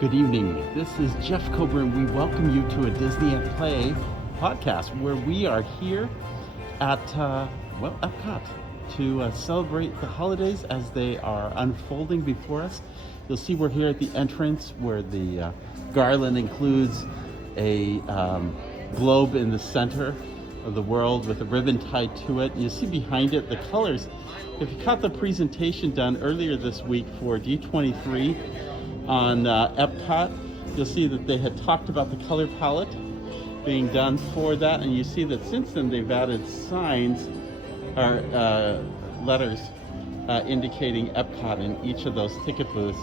Good evening. This is Jeff Coburn. We welcome you to a Disney at Play podcast where we are here at, Epcot to celebrate the holidays as they are unfolding before us. You'll see we're here at the entrance where the garland includes a globe in the center of the world with a ribbon tied to it. You see behind it the colors. If you caught the presentation done earlier this week for D23 on Epcot, you'll see that they had talked about the color palette being done for that, and you see that since then they've added signs or letters indicating Epcot in each of those ticket booths.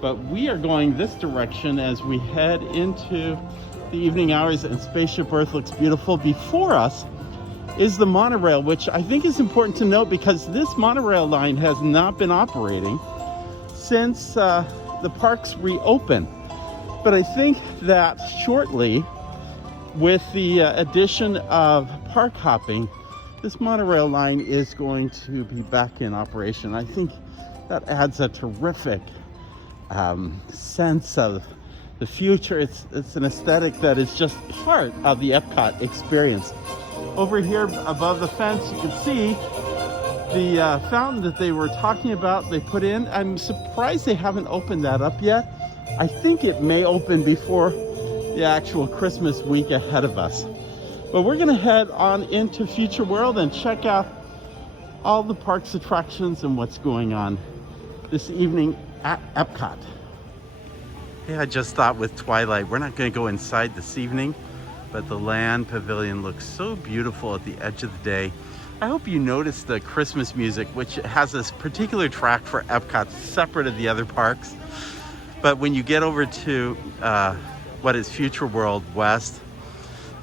But we are going this direction as we head into the evening hours, and Spaceship Earth looks beautiful. Before us is the monorail, which I think is important to note because this monorail line has not been operating since the parks reopen. But I think that shortly, with the addition of park hopping, this monorail line is going to be back in operation. I think that adds a terrific sense of the future. It's an aesthetic that is just part of the Epcot experience. Over here above the fence, you can see the fountain that they were talking about, they put in. I'm surprised they haven't opened that up yet. I think it may open before the actual Christmas week ahead of us. But we're gonna head on into Future World and check out all the park's attractions and what's going on this evening at Epcot. Hey, I just thought with Twilight, we're not gonna go inside this evening, but the land pavilion looks so beautiful at the edge of the day. I hope you noticed the Christmas music, which has this particular track for Epcot separate of the other parks. But when you get over to what is Future World West,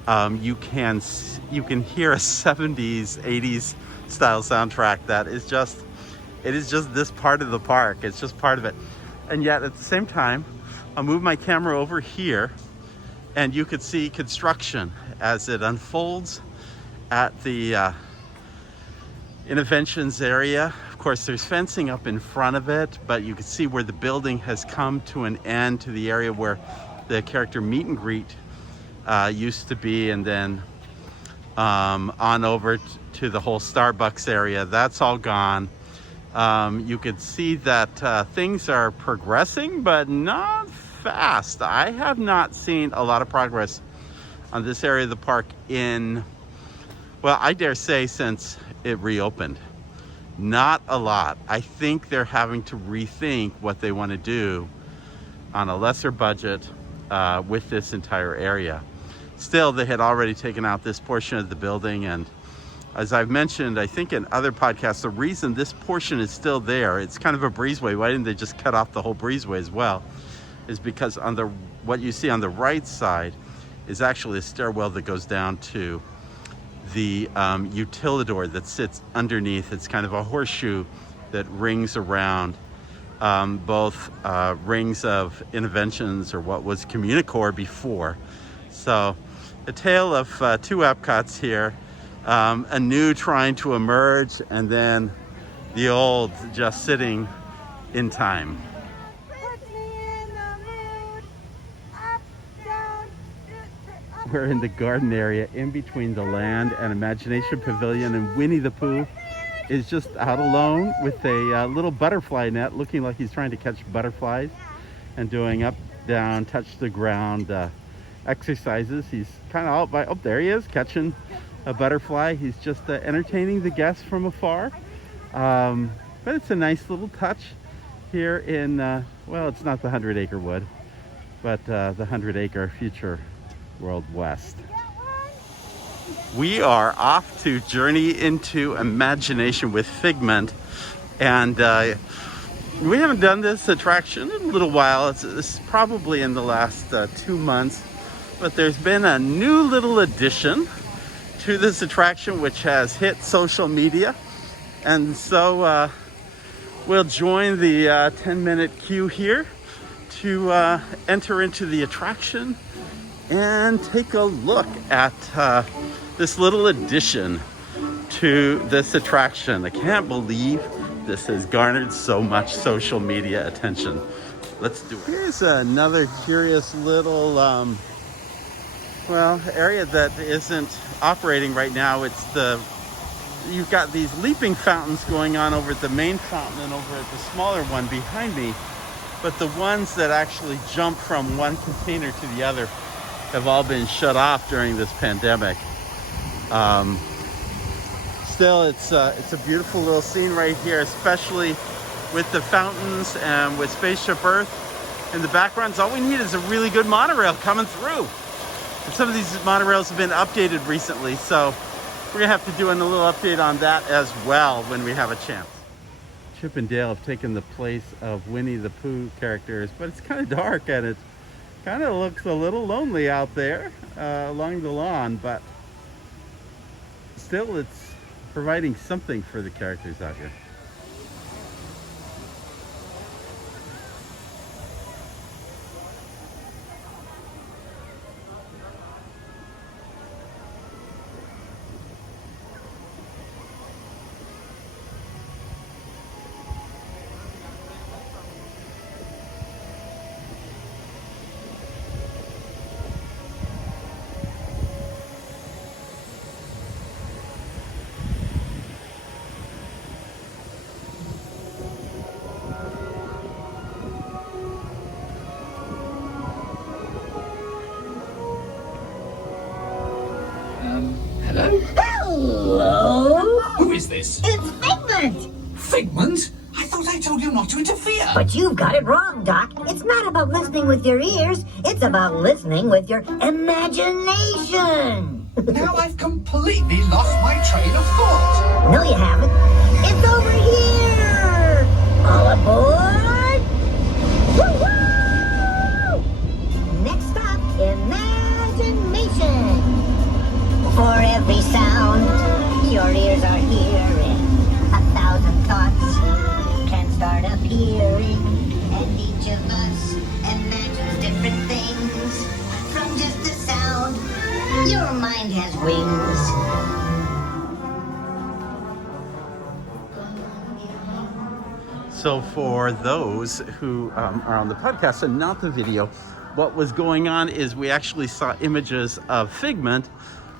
you can hear a 70s, 80s style soundtrack that is just, it is just this part of the park. It's just part of it. And yet at the same time, I'll move my camera over here and you could see construction as it unfolds at the Innovations area. Of course, there's fencing up in front of it, but you can see where the building has come to an end, to the area where the character meet and greet used to be, and then on over to the whole Starbucks area. That's all gone. You could see that things are progressing, but not fast. I have not seen a lot of progress on this area of the park in, well, I dare say since it reopened. Not a lot. I think they're having to rethink what they want to do on a lesser budget with this entire area. Still, they had already taken out this portion of the building, and as I've mentioned, I think in other podcasts, the reason this portion is still there, it's kind of a breezeway. Why didn't they just cut off the whole breezeway as well? Is because on the, what you see on the right side is actually a stairwell that goes down to the utilidor that sits underneath. It's kind of a horseshoe that rings around both rings of Innovations, or what was Communicore before. So a tale of two Epcots here, a new trying to emerge, and then the old just sitting in time. We're in the garden area in between the Land and Imagination Pavilion, and Winnie the Pooh is just out alone with a little butterfly net, looking like he's trying to catch butterflies and doing up, down, touch the ground exercises. He's kind of out by, oh, there he is, catching a butterfly. He's just entertaining the guests from afar. But it's a nice little touch here in, well, it's not the 100-acre wood, but the 100-acre Future World West. We are off to journey into imagination with Figment, and we haven't done this attraction in a little while. It's probably in the last 2 months, but there's been a new little addition to this attraction which has hit social media, and so we'll join the 10-minute queue here to enter into the attraction and take a look at this little addition to this attraction. I can't believe this has garnered so much social media attention. Let's do it. Here's another curious little, area that isn't operating right now. You've got these leaping fountains going on over at the main fountain and over at the smaller one behind me. But the ones that actually jump from one container to the other have all been shut off during this pandemic. Still, it's a beautiful little scene right here, especially with the fountains and with Spaceship Earth in the background. So all we need is a really good monorail coming through. And some of these monorails have been updated recently, so we're gonna have to do a little update on that as well when we have a chance. Chip and Dale have taken the place of Winnie the Pooh characters, but it's kind of dark and it kind of looks a little lonely out there along the lawn, but still it's providing something for the characters out here. Hello? Hello? Who is this? It's Figment! Figment? I thought I told you not to interfere. But you've got it wrong, Doc. It's not about listening with your ears. It's about listening with your imagination. Now I've completely lost my train of thought. No, you haven't. It's over here! All aboard! Woo-woo! Next stop, imagination. For every sound your ears are hearing, 1,000 thoughts can start appearing, and each of us imagines different things. From just the sound, your mind has wings. So for those who are on the podcast and not the video, what was going on is we actually saw images of Figment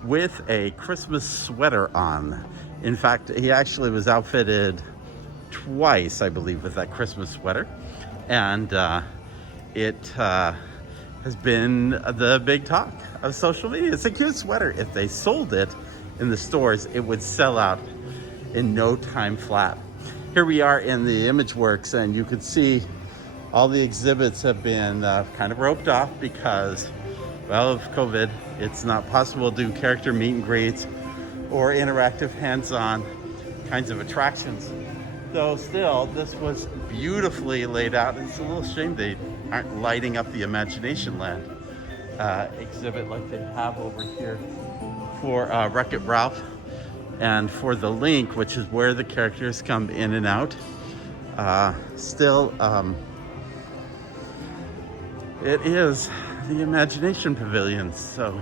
with a Christmas sweater on. In fact, he actually was outfitted twice, I believe, with that Christmas sweater. And it has been the big talk of social media. It's a cute sweater. If they sold it in the stores, it would sell out in no time flat. Here we are in the ImageWorks, and you can see all the exhibits have been kind of roped off because, well, of COVID. It's not possible to do character meet and greets or interactive hands-on kinds of attractions. Though still, this was beautifully laid out. It's a little shame they aren't lighting up the Imagination Land exhibit like they have over here for Wreck-It Ralph and for the Link, which is where the characters come in and out. It is the Imagination Pavilions. So,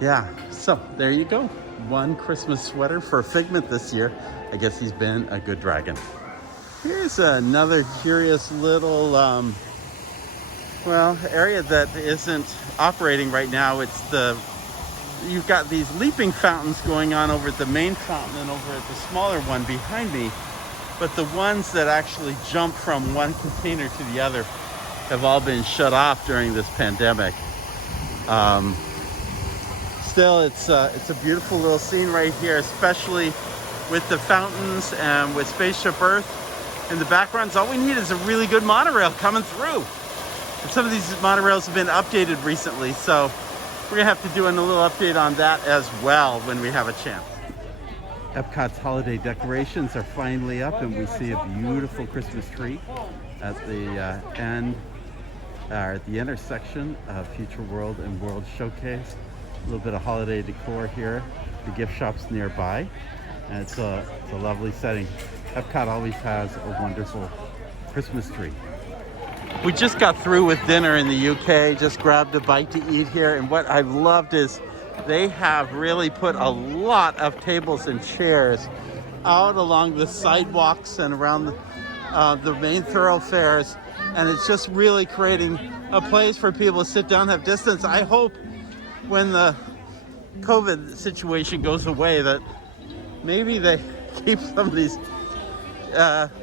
yeah, so there you go. One Christmas sweater for Figment this year. I guess he's been a good dragon. Here's another curious little, area that isn't operating right now. You've got these leaping fountains going on over at the main fountain and over at the smaller one behind me. But the ones that actually jump from one container to the other have all been shut off during this pandemic. Still, it's a beautiful little scene right here, especially with the fountains and with Spaceship Earth in the background. So all we need is a really good monorail coming through. And some of these monorails have been updated recently, so we're gonna have to do a little update on that as well when we have a chance. Epcot's holiday decorations are finally up, and we see a beautiful Christmas tree at the at the intersection of Future World and World Showcase. A little bit of holiday decor here, the gift shops nearby, and it's a lovely setting. Epcot always has a wonderful Christmas tree. We just got through with dinner in the UK, just grabbed a bite to eat here, and what I've loved is they have really put a lot of tables and chairs out along the sidewalks and around the main thoroughfares, and it's just really creating a place for people to sit down, have distance. I hope when the COVID situation goes away that maybe they keep some of these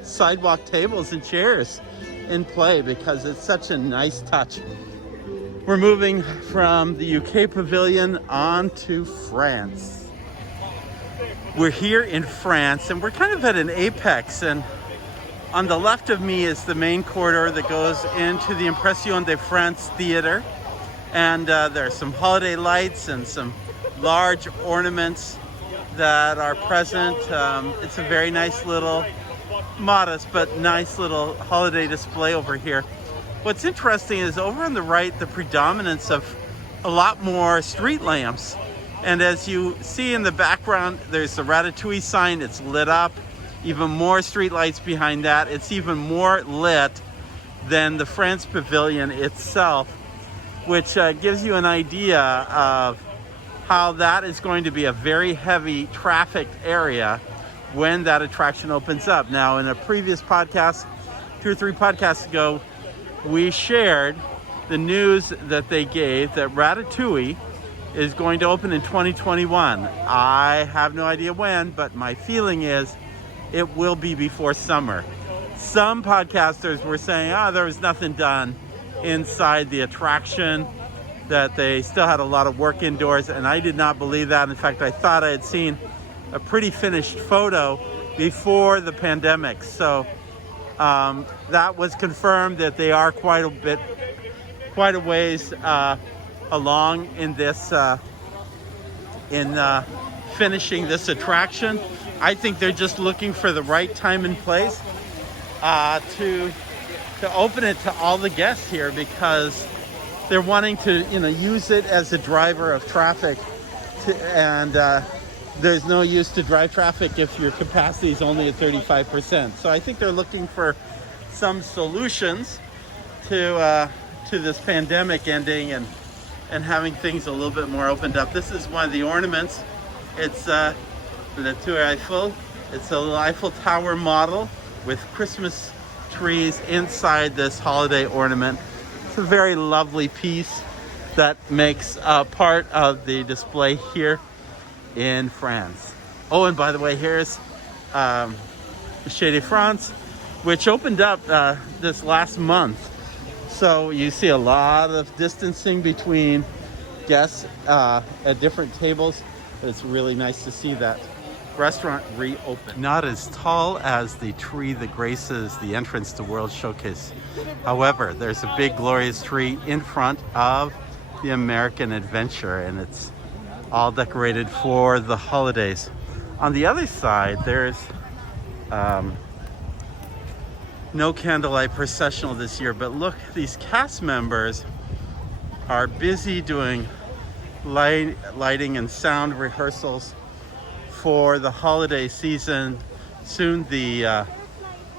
sidewalk tables and chairs in play, because it's such a nice touch. We're moving from the UK pavilion on to France. We're here in France, and we're kind of at an apex, and on the left of me is the main corridor that goes into the Impression de France Theater, and there are some holiday lights and some large ornaments that are present. It's a very nice little, modest but nice little holiday display over here. What's interesting is over on the right, the predominance of a lot more street lamps. And as you see in the background, there's the Ratatouille sign. It's lit up. Even more street lights behind that. It's even more lit than the France Pavilion itself, which gives you an idea of how that is going to be a very heavy trafficked area when that attraction opens up. Now, in a previous podcast, 2 or 3 podcasts ago, we shared the news that they gave that Ratatouille is going to open in 2021. I have no idea when, but my feeling is it will be before summer. Some podcasters were saying, there was nothing done inside the attraction, that they still had a lot of work indoors, and I did not believe that. In fact, I thought I had seen a pretty finished photo before the pandemic. So that was confirmed that they are quite a ways along in this, finishing this attraction. I think they're just looking for the right time and place to open it to all the guests here, because they're wanting to use it as a driver of traffic, and there's no use to drive traffic if your capacity is only at 35%. So I think they're looking for some solutions to this pandemic ending and having things a little bit more opened up. This is one of the ornaments. It's the Tour Eiffel. It's a little Eiffel Tower model with Christmas trees inside this holiday ornament. It's a very lovely piece that makes part of the display here in France. Oh, and by the way, here's Chez de France, which opened up this last month. So you see a lot of distancing between guests at different tables. It's really nice to see that restaurant reopen. Not as tall as the tree that graces the entrance to World Showcase. However, there's a big glorious tree in front of the American Adventure, and it's all decorated for the holidays. On the other side, there's no candlelight processional this year, but look, these cast members are busy doing lighting and sound rehearsals for the holiday season. Soon the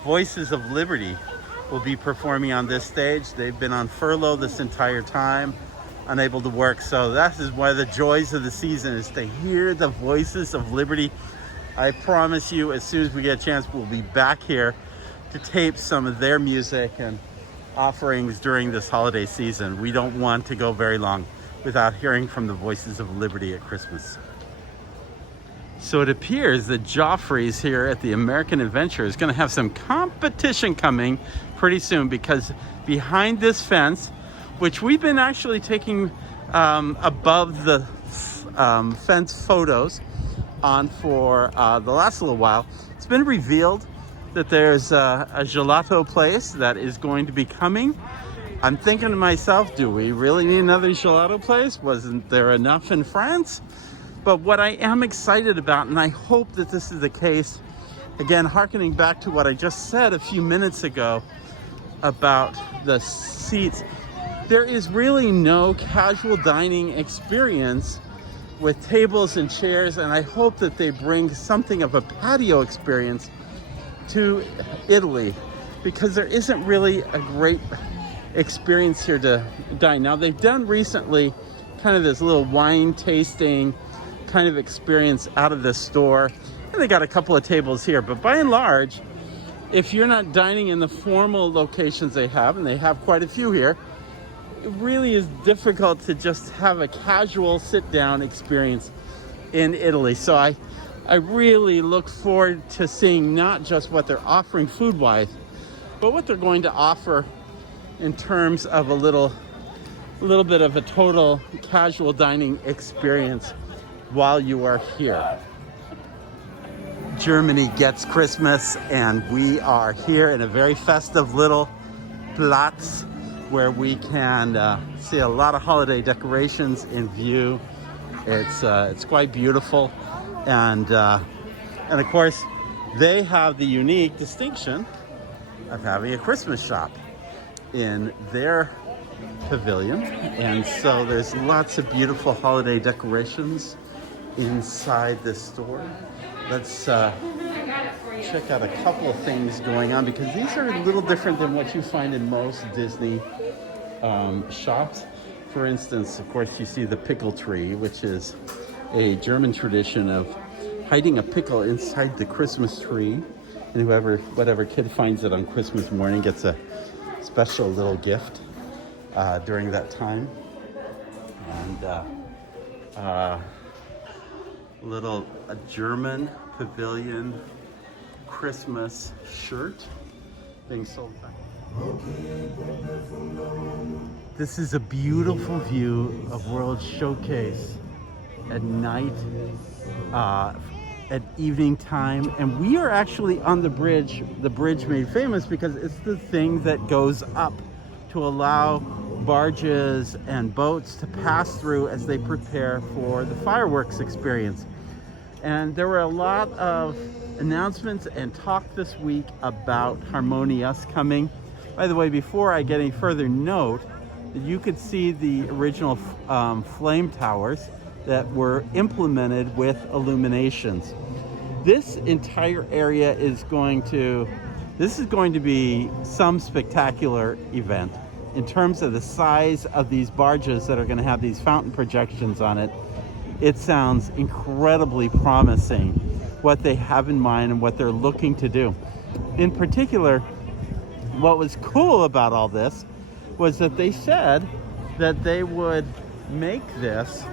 Voices of Liberty will be performing on this stage. They've been on furlough this entire time, unable to work. So that is one of the joys of the season, is to hear the Voices of Liberty. I promise you, as soon as we get a chance, we'll be back here to tape some of their music and offerings during this holiday season. We don't want to go very long without hearing from the Voices of Liberty at Christmas. So it appears that Joffrey's here at the American Adventure is going to have some competition coming pretty soon, because behind this fence, which we've been actually taking above the fence photos on for the last little while, it's been revealed that there's a gelato place that is going to be coming. I'm thinking to myself, do we really need another gelato place? Wasn't there enough in France? But what I am excited about, and I hope that this is the case, again, hearkening back to what I just said a few minutes ago about the seats, there is really no casual dining experience with tables and chairs, and I hope that they bring something of a patio experience to Italy, because there isn't really a great experience here to dine. Now, they've done recently kind of this little wine tasting kind of experience out of the store, and they got a couple of tables here, but by and large, if you're not dining in the formal locations they have, and they have quite a few here, it really is difficult to just have a casual sit-down experience in Italy. So I really look forward to seeing not just what they're offering food-wise, but what they're going to offer in terms of a little bit of a total casual dining experience while you are here. Germany gets Christmas, and we are here in a very festive little Platz where we can see a lot of holiday decorations in view. It's quite beautiful, and of course they have the unique distinction of having a Christmas shop in their pavilion, and so there's lots of beautiful holiday decorations inside this store. Let's check out a couple of things going on, because these are a little different than what you find in most Disney shops. For instance, of course, you see the pickle tree, which is a German tradition of hiding a pickle inside the Christmas tree, and whatever kid finds it on Christmas morning gets a special little gift during that time. And a German pavilion Christmas shirt being sold back. This is a beautiful view of World Showcase at night, at evening time, and we are actually on the bridge made famous because it's the thing that goes up to allow barges and boats to pass through as they prepare for the fireworks experience. And there were a lot of announcements and talk this week about HarmoniUS coming. By the way, before I get any further, note that you could see the original flame towers that were implemented with illuminations. This entire area is going to be some spectacular event in terms of the size of these barges that are going to have these fountain projections on it. It sounds incredibly promising what they have in mind and what they're looking to do. In particular, what was cool about all this was that they said that they would make this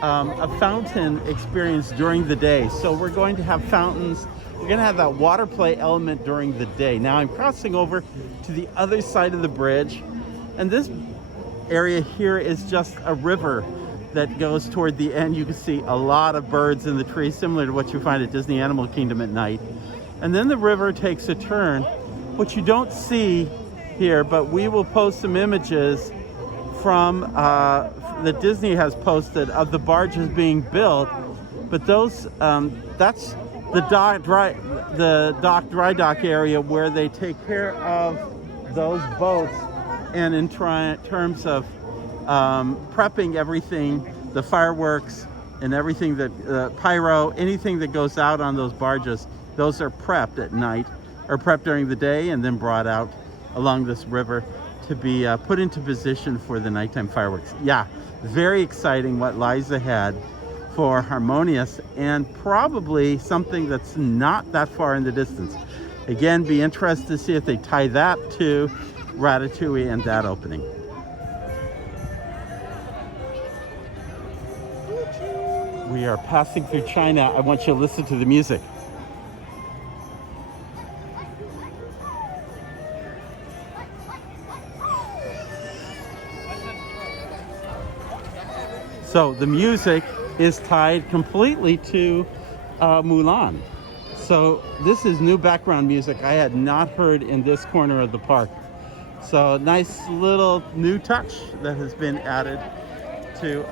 a fountain experience during the day. So we're going to have fountains. We're going to have that water play element during the day. Now I'm crossing over to the other side of the bridge, and this area here is just a river that goes toward the end. You can see a lot of birds in the trees, similar to what you find at Disney Animal Kingdom at night. And then the river takes a turn, which you don't see here, but we will post some images from that Disney has posted of the barges being built. But those that's the dock dry dock area where they take care of those boats, and in terms of prepping everything, the fireworks and everything that pyro, anything that goes out on those barges, those are prepped at night, or prepped during the day and then brought out along this river to be put into position for the nighttime fireworks. Yeah, very exciting what lies ahead for HarmoniUS, and probably something that's not that far in the distance. Again, be interested to see if they tie that to Ratatouille and that opening. We are passing through China. I want you to listen to the music. So the music is tied completely to Mulan. So this is new background music I had not heard in this corner of the park. So nice little new touch that has been added to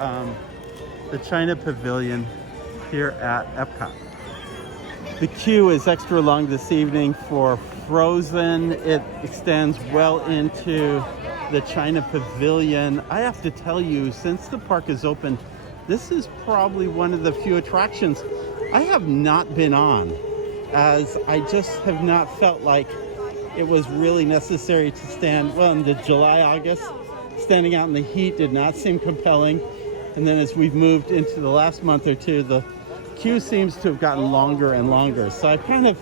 the China Pavilion here at Epcot. The queue is extra long this evening for Frozen. It extends well into the China Pavilion. I have to tell you, since the park is open, this is probably one of the few attractions I have not been on, as I just have not felt like it was really necessary to stand. Well, in the July, August, standing out in the heat did not seem compelling. And then as we've moved into the last month or two, the queue seems to have gotten longer and longer. So I kind of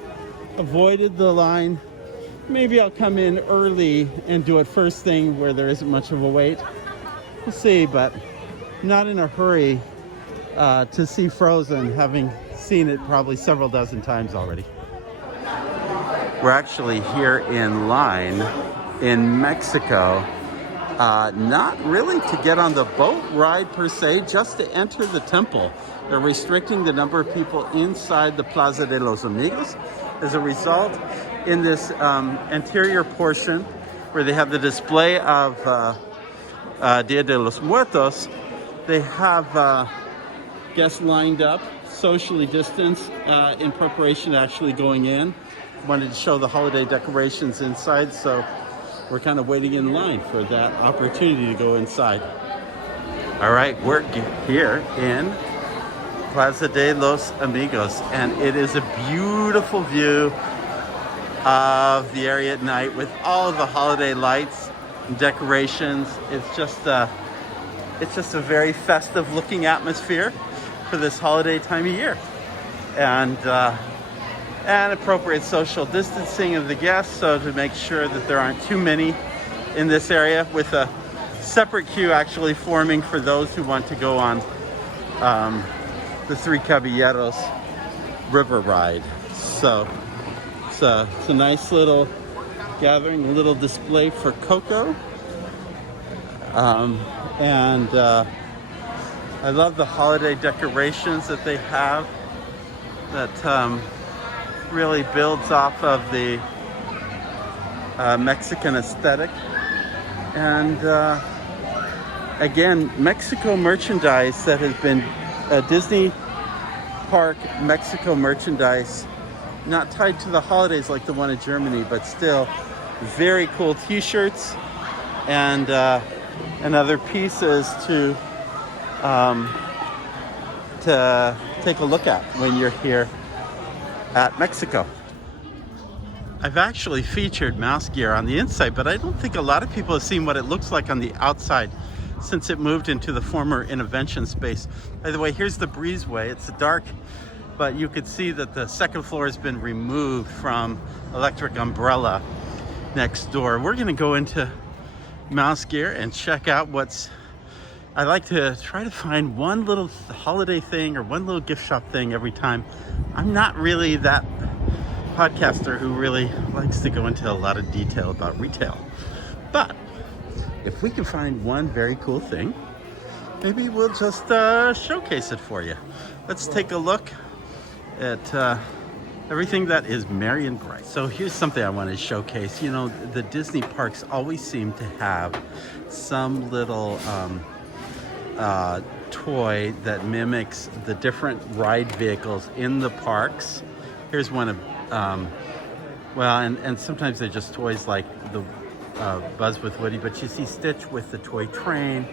avoided the line maybe I'll come in early and do it first thing where there isn't much of a wait. We'll see, but not in a hurry to see Frozen, having seen it probably several dozen times already. We're actually here in line in Mexico, not really to get on the boat ride per se, just to enter the temple. They're restricting the number of people inside the Plaza de los Amigos. As a result, in this interior portion where they have the display of Dia de los Muertos, they have guests lined up, socially distanced, in preparation to actually going in. Wanted to show the holiday decorations inside, so we're kind of waiting in line for that opportunity to go inside. All right, we're here in Plaza de los Amigos, and it is a beautiful view of the area at night with all of the holiday lights and decorations. It's just a very festive looking atmosphere for this holiday time of year, and appropriate social distancing of the guests, so to make sure that there aren't too many in this area, with a separate queue actually forming for those who want to go on the Three Caballeros river ride. So it's a nice little gathering, a little display for Coco. And I love the holiday decorations that they have that really builds off of the Mexican aesthetic. And again, Mexico merchandise that has been Disney Park Mexico merchandise, not tied to the holidays like the one in Germany, but still very cool t-shirts and other pieces to take a look at when you're here at Mexico. I've actually featured mouse gear on the inside, but I don't think a lot of people have seen what it looks like on the outside since it moved into the former Intervention space. By the way, here's the breezeway. It's dark, but you could see that the second floor has been removed from Electric Umbrella next door. We're gonna go into mouse gear and check out what's... I like to try to find one little holiday thing or one little gift shop thing every time. I'm not really that podcaster who really likes to go into a lot of detail about retail. But if we can find one very cool thing, maybe we'll just showcase it for you. Let's take a look at everything that is merry and bright. So here's something I want to showcase. You know, the Disney parks always seem to have some little toy that mimics the different ride vehicles in the parks. Here's one of, well, and sometimes they're just toys like the Buzz with Woody, but you see Stitch with the toy train,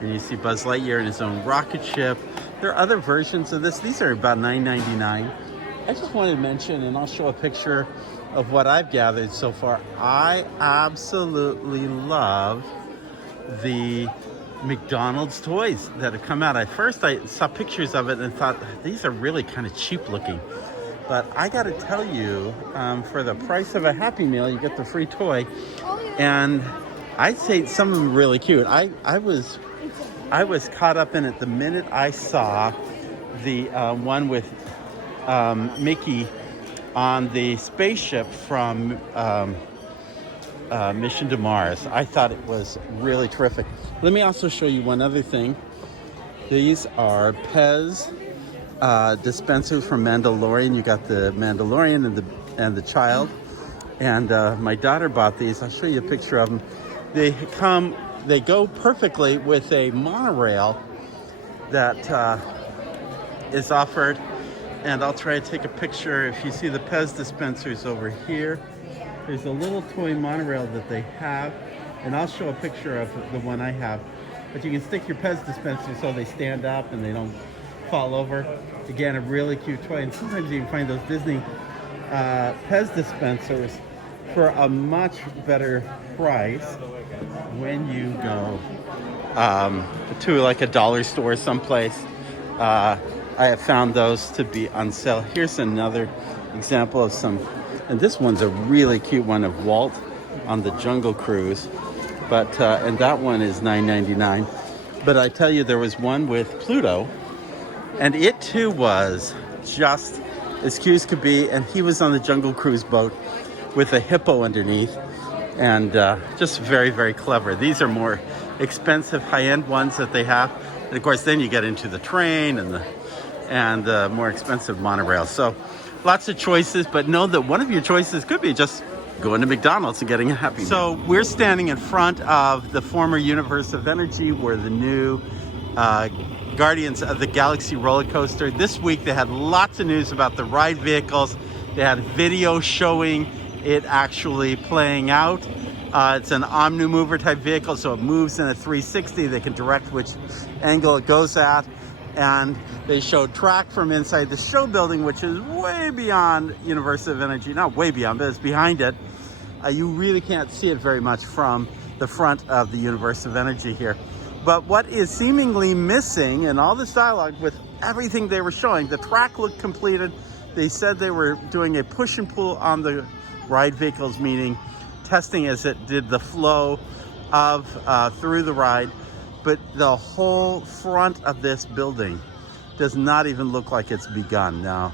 and you see Buzz Lightyear in his own rocket ship. There are other versions of this. These are about $9.99. I just wanted to mention, and I'll show a picture of what I've gathered so far. I absolutely love the McDonald's toys that have come out. At first I saw pictures of it and thought, these are really kind of cheap looking. But I gotta tell you, for the price of a Happy Meal, you get the free toy. And I'd say some of them are really cute. I was caught up in it the minute I saw the one with Mickey on the spaceship from Mission to Mars. I thought it was really terrific. Let me also show you one other thing. These are Pez dispensers from Mandalorian. You got the Mandalorian and the child. And my daughter bought these. I'll show you a picture of them. They go perfectly with a monorail that is offered. And I'll try to take a picture. If you see the Pez dispensers over here, there's a little toy monorail that they have. And I'll show a picture of the one I have. But you can stick your Pez dispenser so they stand up and they don't fall over. Again, a really cute toy. And sometimes you can find those Disney Pez dispensers for a much better price when you go to like a dollar store someplace. I have found those to be on sale. Here's another example of some And this one's a really cute one of Walt on the Jungle Cruise. But and that one is $9.99. But I tell you, there was one with Pluto, and it too was just as cute as could be. And he was on the Jungle Cruise boat with a hippo underneath, and just very, very clever. These are more expensive, high-end ones that they have. And of course, then you get into the train and the more expensive monorail. So lots of choices, but know that one of your choices could be just going to McDonald's and getting a Happy Meal. So we're standing in front of the former Universe of Energy, where the new Guardians of the Galaxy roller coaster. This week they had lots of news about the ride vehicles. They had video showing it actually playing out. It's an omni-mover type vehicle, so it moves in a 360. They can direct which angle it goes at. And they showed track from inside the show building, which is way beyond Universe of Energy. Not way beyond, but it's behind it. You really can't see it very much from the front of the Universe of Energy here. But what is seemingly missing in all this dialogue with everything they were showing, the track looked completed. They said they were doing a push and pull on the ride vehicles, meaning testing as it did the flow of through the ride. But the whole front of this building does not even look like it's begun. Now,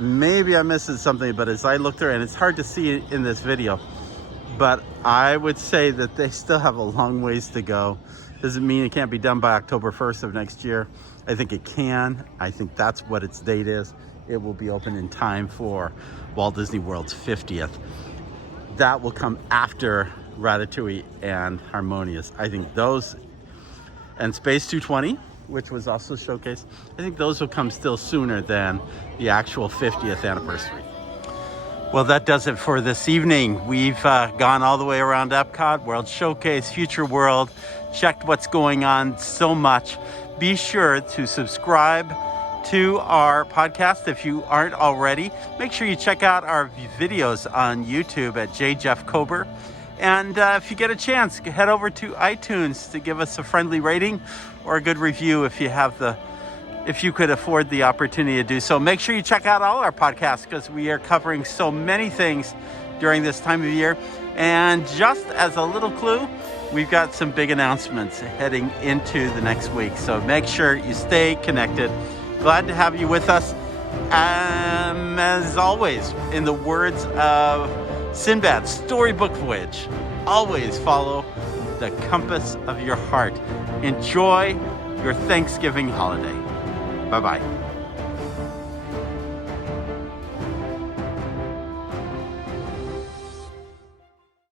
maybe I'm missing something, but as I look through, and it's hard to see it in this video, but I would say that they still have a long ways to go. Doesn't mean it can't be done by October 1st of next year. I think it can. I think that's what its date is. It will be open in time for Walt Disney World's 50th. That will come after Ratatouille and HarmoniUS. I think those, and Space 220, which was also showcased, I think those will come still sooner than the actual 50th anniversary. Well, that does it for this evening. We've gone all the way around Epcot, World Showcase, Future World, checked what's going on so much. Be sure to subscribe to our podcast if you aren't already. Make sure you check out our videos on YouTube at JJeffCober. And if you get a chance, head over to iTunes to give us a friendly rating or a good review if you could afford the opportunity to do so. Make sure you check out all our podcasts, because we are covering so many things during this time of year. And just as a little clue, we've got some big announcements heading into the next week. So make sure you stay connected. Glad to have you with us. As always, in the words of Sinbad's storybook voyage, always follow the compass of your heart. Enjoy your Thanksgiving holiday. Bye-bye.